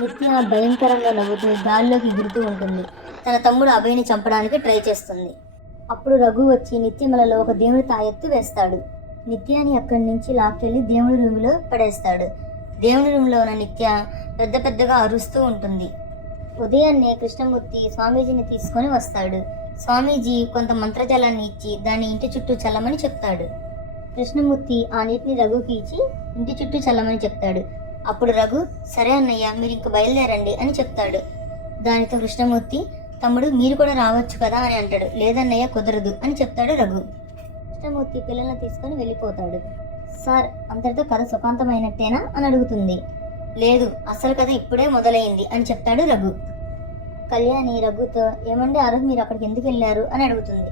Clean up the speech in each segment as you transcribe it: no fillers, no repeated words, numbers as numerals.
నిత్య భయంకరంగా నవ్వుతూ గాల్లోకి ఎగురుతూ ఉంటుంది. తన తమ్ముడు అభయ్ని చంపడానికి ట్రై చేస్తుంది. అప్పుడు రఘు వచ్చి నిత్య మెడలో ఒక దేవుడి తాయెత్తు వేస్తాడు. నిత్యాని అక్కడి నుంచి లాక్కెళ్ళి దేవుడి రూములో పడేస్తాడు. దేవుడి రూమ్లో ఉన్న నిత్య పెద్ద పెద్దగా అరుస్తూ ఉంటుంది. ఉదయాన్నే కృష్ణమూర్తి స్వామీజీని తీసుకొని వస్తాడు. స్వామీజీ కొంత మంత్రజలాన్ని ఇచ్చి దాన్ని ఇంటి చుట్టూ చల్లమని చెప్తాడు. కృష్ణమూర్తి ఆ నీటిని రఘుకి ఇచ్చి ఇంటి చుట్టూ చల్లమని చెప్తాడు. అప్పుడు రఘు, సరే అన్నయ్య, మీరు ఇంక బయలుదేరండి అని చెప్తాడు. దానితో కృష్ణమూర్తి, తమ్ముడు మీరు కూడా రావచ్చు కదా అని అంటాడు. లేదన్నయ్య, కుదరదు అని చెప్తాడు రఘు. కృష్ణమూర్తి పిల్లల్ని తీసుకొని వెళ్ళిపోతాడు. సార్, అంతటితో కథ సుఖాంతమైనట్టేనా అని అడుగుతుంది. లేదు, అసలు కథ ఇప్పుడే మొదలైంది అని చెప్తాడు రఘు. కళ్యాణి రఘుతో, ఏమండి ఆ రోజు మీరు అక్కడికి ఎందుకు వెళ్ళారు అని అడుగుతుంది.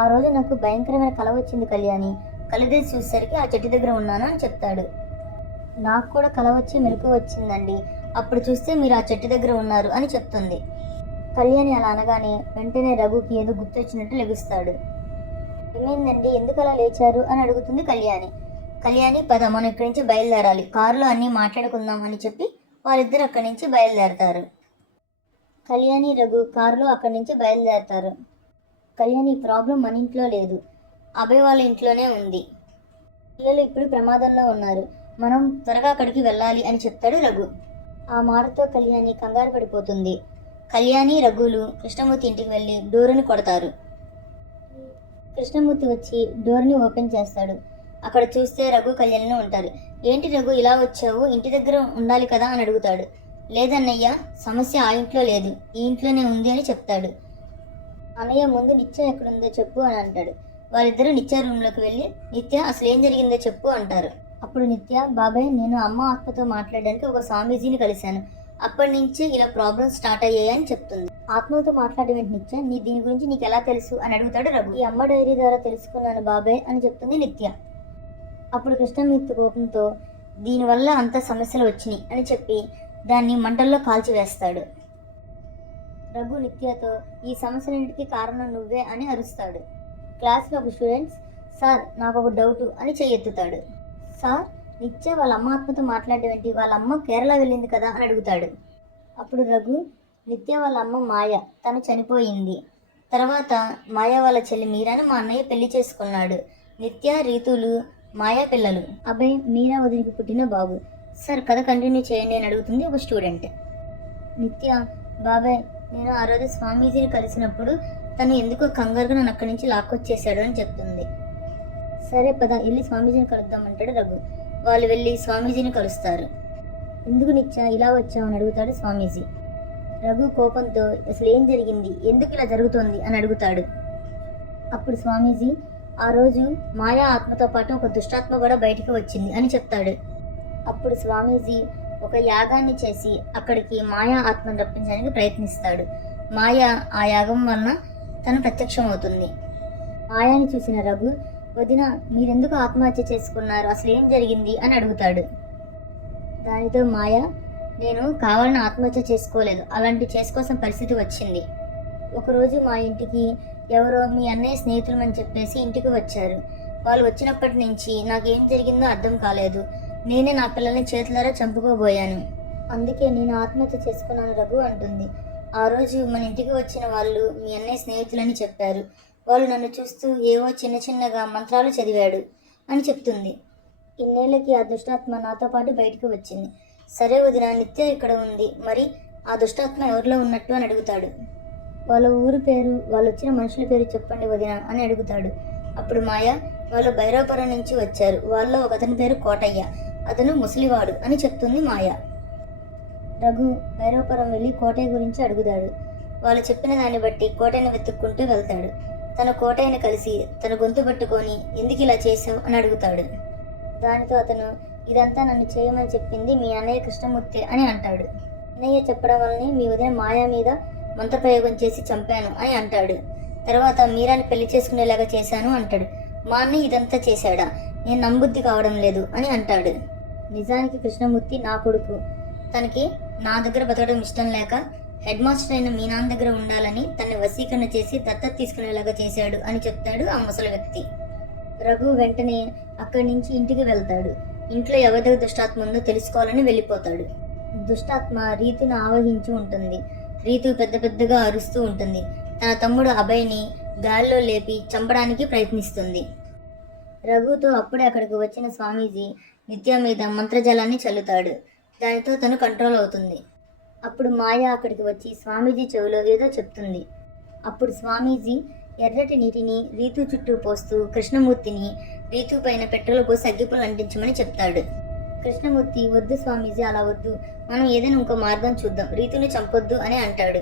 ఆ రోజు నాకు భయంకరమైన కల వచ్చింది కళ్యాణి, కళ్ళదేసి చూసేసరికి ఆ చెట్టు దగ్గర ఉన్నాను అని చెప్తాడు. నాకు కూడా కల వచ్చి మెలకు వచ్చిందండి, అప్పుడు చూస్తే మీరు ఆ చెట్టు దగ్గర ఉన్నారు అని చెప్తుంది. కళ్యాణి అలా అనగానే వెంటనే రఘుకి ఏదో గుర్తొచ్చినట్టు లెగుస్తాడు. ఏమైందండి, ఎందుకు అలా లేచారు అని అడుగుతుంది కళ్యాణి. కళ్యాణి, పద మనం ఇక్కడి నుంచి బయలుదేరాలి, కారులో అన్నీ మాట్లాడుకుందాం అని చెప్పి వాళ్ళిద్దరు అక్కడి నుంచి బయలుదేరతారు. కళ్యాణి రఘు కారులో అక్కడి నుంచి బయలుదేరతారు. కళ్యాణి, ప్రాబ్లం మన ఇంట్లో లేదు, అభయ్ వాళ్ళ ఇంట్లోనే ఉంది. పిల్లలు ఇప్పుడు ప్రమాదంలో ఉన్నారు, మనం త్వరగా అక్కడికి వెళ్ళాలి అని చెప్తాడు రఘు. ఆ మాటతో కళ్యాణి కంగారు పడిపోతుంది. కళ్యాణి రఘులు కృష్ణమూర్తి ఇంటికి వెళ్ళి డోరుని కొడతారు. కృష్ణమూర్తి వచ్చి డోర్ని ఓపెన్ చేస్తాడు. అక్కడ చూస్తే రఘు కళ్యాణి ఉంటారు. ఏంటి రఘు ఇలా వచ్చావు, ఇంటి దగ్గర ఉండాలి కదా అని అడుగుతాడు. లేదన్నయ్య, సమస్య ఆ ఇంట్లో లేదు, ఈ ఇంట్లోనే ఉంది అని చెప్తాడు. అన్నయ్య, ముందు నిత్య ఎక్కడుందో చెప్పు అని అంటాడు. వాళ్ళిద్దరూ నిత్య రూమ్లోకి వెళ్ళి, నిత్య అసలు ఏం జరిగిందో చెప్పు అంటారు. అప్పుడు నిత్య, బాబాయ్, నేను అమ్మ ఆత్మతో మాట్లాడడానికి ఒక స్వామీజీని కలిశాను, అప్పటి నుంచి ఇలా ప్రాబ్లమ్స్ స్టార్ట్ అయ్యాయని చెప్తుంది. ఆత్మతో మాట్లాడేంటి నిత్య, దీని గురించి నీకు ఎలా తెలుసు అని అడుగుతాడు రఘు. ఈ అమ్మ డైరీ ద్వారా తెలుసుకున్నాను బాబాయ్ అని చెప్తుంది నిత్య. అప్పుడు కృష్ణమూర్తి కోపంతో, దీనివల్ల అంత సమస్యలు వచ్చినాయి అని చెప్పి దాన్ని మంటల్లో కాల్చివేస్తాడు. రఘు నిత్యతో, ఈ సమస్యలన్నిటికీ కారణం నువ్వే అని అరుస్తాడు. క్లాస్లో ఒక స్టూడెంట్స్, సార్ నాకు ఒక డౌటు అని చెయ్యెత్తుతాడు. సార్, నిత్య వాళ్ళ అమ్మ ఆత్మతో మాట్లాడడం ఏంటి, వాళ్ళ అమ్మ కేరళ వెళ్ళింది కదా అని అడుగుతాడు. అప్పుడు రఘు, నిత్య వాళ్ళ అమ్మ మాయ, తను చనిపోయింది. తర్వాత మాయ వాళ్ళ చెల్లి మీరాను మా అన్నయ్య పెళ్లి చేసుకున్నాడు. నిత్య, రీతులు మాయా పిల్లలు. అభయ్ మీరా వదిలికి పుట్టిన బాబు. సార్, కథ కంటిన్యూ చేయండి అని అడుగుతుంది ఒక స్టూడెంట్. నిత్య, బాబాయ్, నేను ఆ రోజు స్వామీజీని కలిసినప్పుడు తను ఎందుకో కంగారుగా నన్ను అక్కడి నుంచి లాక్కొచ్చేసాడు అని చెప్తుంది. సరే పద, వెళ్ళి స్వామీజీని కలుద్దామంటాడు రఘు. వాళ్ళు వెళ్ళి స్వామీజీని కలుస్తారు. ఎందుకు నిత్య ఇలా వచ్చావు అని అడుగుతాడు స్వామీజీ. రఘు కోపంతో, అసలు ఏం జరిగింది, ఎందుకు ఇలా జరుగుతోంది అని అడుగుతాడు. అప్పుడు స్వామీజీ, ఆ రోజు మాయా ఆత్మతో పాటు ఒక దుష్టాత్మ కూడా బయటికి వచ్చింది అని చెప్తాడు. అప్పుడు స్వామీజీ ఒక యాగాన్ని చేసి అక్కడికి మాయా ఆత్మను రప్పించడానికి ప్రయత్నిస్తాడు. మాయ ఆ యాగం వలన తను ప్రత్యక్షమవుతుంది. మాయాని చూసిన రఘు, వదిన మీరెందుకు ఆత్మహత్య చేసుకున్నారు, అసలు ఏం జరిగింది అని అడుగుతాడు. దానితో మాయ, నేను కావాలని ఆత్మహత్య చేసుకోలేదు, అలాంటి చేసుకోసం పరిస్థితి వచ్చింది. ఒకరోజు మా ఇంటికి ఎవరో మీ అన్నయ్య స్నేహితులమని చెప్పేసి ఇంటికి వచ్చారు. వాళ్ళు వచ్చినప్పటి నుంచి నాకేం జరిగిందో అర్థం కాలేదు, నేనే నా పిల్లల్ని చేతులారా చంపుకోబోయాను, అందుకే నేను ఆత్మహత్య చేసుకున్నాను రఘు అంటుంది. ఆ రోజు మన ఇంటికి వచ్చిన వాళ్ళు మీ అన్నయ్య స్నేహితులని చెప్పారు. వాళ్ళు నన్ను చూస్తూ ఏవో చిన్న చిన్నగా మంత్రాలు చదివాడు అని చెప్తుంది. ఇన్నేళ్ళకి ఆ దుష్టాత్మ నాతో పాటు బయటకు వచ్చింది. సరే వదిన, నిత్య ఇక్కడ ఉంది, మరి ఆ దుష్టాత్మ ఎవరిలో ఉన్నట్టు అని అడుగుతాడు. వాళ్ళ ఊరు పేరు, వాళ్ళు వచ్చిన మనుషుల పేరు చెప్పండి వదిన అని అడుగుతాడు. అప్పుడు మాయ, వాళ్ళు భైరవపురం నుంచి వచ్చారు, వాళ్ళలో ఒక అతని పేరు కోటయ్య, అతను ముసలివాడు అని చెప్తుంది మాయ. రఘు భైరవపురం వెళ్ళి కోటయ్య గురించి అడుగుతాడు. వాళ్ళు చెప్పిన దాన్ని బట్టి కోటయ్యను వెతుక్కుంటూ వెళ్తాడు. తన కోటయ్యను కలిసి తన గొంతు పట్టుకొని ఎందుకు ఇలా చేశావు అని అడుగుతాడు. దానితో అతను, ఇదంతా నన్ను చేయమని చెప్పింది మీ అన్నయ్య కృష్ణమూర్తి అని అంటాడు. అన్నయ్య చెప్పడం వల్లనే మీ వదిన మాయా మీద మంత్రప్రయోగం చేసి చంపాను అని అంటాడు. తర్వాత మీరాని పెళ్లి చేసుకునేలాగా చేశాను అంటాడు. మా అన్నయ్య ఇదంతా చేశాడా, నేను నమ్మబుద్ధి కావడం లేదు అని అంటాడు. నిజానికి కృష్ణమూర్తి నా కొడుకు, తనకి నా దగ్గర బతకడం ఇష్టం లేక హెడ్ మాస్టర్ అయిన మీ నాన్న దగ్గర ఉండాలని తనని వశీకరణ చేసి దత్తత తీసుకునేలాగా చేశాడు అని చెప్తాడు ఆ ముసలి వ్యక్తి. రఘు వెంటనే అక్కడి నుంచి ఇంటికి వెళ్తాడు. ఇంట్లో ఎవరి దుష్టాత్మ ఉందో తెలుసుకోవాలని వెళ్ళిపోతాడు. దుష్టాత్మ రీతును ఆవహించి ఉంటుంది. రీతు పెద్ద పెద్దగా అరుస్తూ ఉంటుంది. తన తమ్ముడు అభయ్ని గాల్లో లేపి చంపడానికి ప్రయత్నిస్తుంది. రఘుతో అప్పుడే అక్కడికి వచ్చిన స్వామీజీ నిత్య మీద మంత్రజలాన్ని చల్లుతాడు. దానితో తను కంట్రోల్ అవుతుంది. అప్పుడు మాయ అక్కడికి వచ్చి స్వామీజీ చెవిలో ఏదో చెప్తుంది. అప్పుడు స్వామీజీ ఎర్రటి నీటిని రీతు చుట్టూ పోస్తూ కృష్ణమూర్తిని రీతు పైన పెట్రోల్ పోసి అగ్గిపులు అంటించమని చెప్తాడు. కృష్ణమూర్తి, వద్దు స్వామీజీ, అలా వద్దు, మనం ఏదైనా ఇంకో మార్గం చూద్దాం, రీతుని చంపొద్దు అని అంటాడు.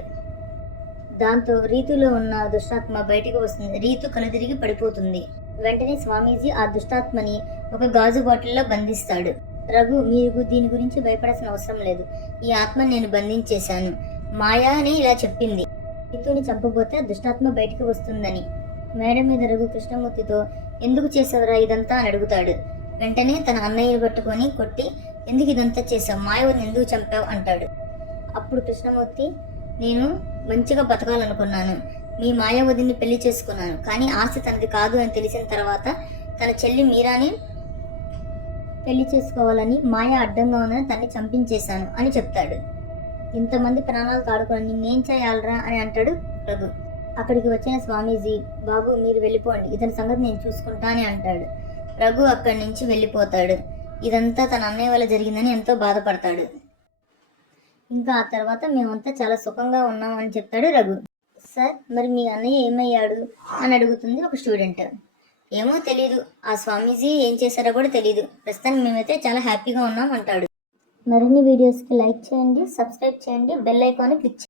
దాంతో రీతులో ఉన్న దుష్టాత్మ బయటకు వస్తుంది. రీతు కలుదిరిగి పడిపోతుంది. వెంటనే స్వామీజీ ఆ దుష్టాత్మని ఒక గాజు బాటిల్లో బంధిస్తాడు. రఘు, మీరు దీని గురించి భయపడాల్సిన అవసరం లేదు. ఈ ఆత్మని నేను బంధించేశాను. మాయా అని ఇలా చెప్పింది. రీతుని చంపబోతే దుష్టాత్మ బయటకు వస్తుందని. మేడ మీద రఘు కృష్ణమూర్తితో, ఎందుకు చేసావురా ఇదంతా అని అడుగుతాడు. వెంటనే తన అన్నయ్యను పట్టుకొని కొట్టి, ఎందుకు ఇదంతా చేసావు, మాయవతిని ఎందుకు చంపావు అంటాడు. అప్పుడు కృష్ణమూర్తి, నేను మంచిగా బతకాలనుకున్నాను, మీ మాయావతిని పెళ్లి చేసుకున్నాను, కానీ ఆస్తి తనది కాదు అని తెలిసిన తర్వాత తన చెల్లి మీరాని పెళ్లి చేసుకోవాలని మాయ అడ్డంగా ఉందని తన్ని చంపించేశాను అని చెప్తాడు. ఇంతమంది ప్రాణాలు తాడుకొని నిన్నేం చేయాలరా అని అంటాడు రఘు. అక్కడికి వచ్చిన స్వామీజీ, బాబు మీరు వెళ్ళిపోండి, ఇతని సంగతి నేను చూసుకుంటా అని అంటాడు. రఘు అక్కడి నుంచి వెళ్ళిపోతాడు. ఇదంతా తన అన్నయ్య వల్ల జరిగిందని ఎంతో బాధపడతాడు. ఇంకా ఆ తర్వాత మేమంతా చాలా సుఖంగా ఉన్నాం అని చెప్తాడు రఘు. సార్, మరి మీ అన్నయ్య ఏమయ్యాడు అని అడుగుతుంది ఒక స్టూడెంట్. ఏమో తెలీదు, ఆ స్వామీజీ ఏం చేశారో కూడా తెలీదు, ప్రస్తుతానికి మేమైతే చాలా హ్యాపీగా ఉన్నాం అంటాడు. మరిన్ని వీడియోస్కి లైక్ చేయండి, సబ్స్క్రైబ్ చేయండి, బెల్ ఐకాన్ని క్లిక్ చేయండి.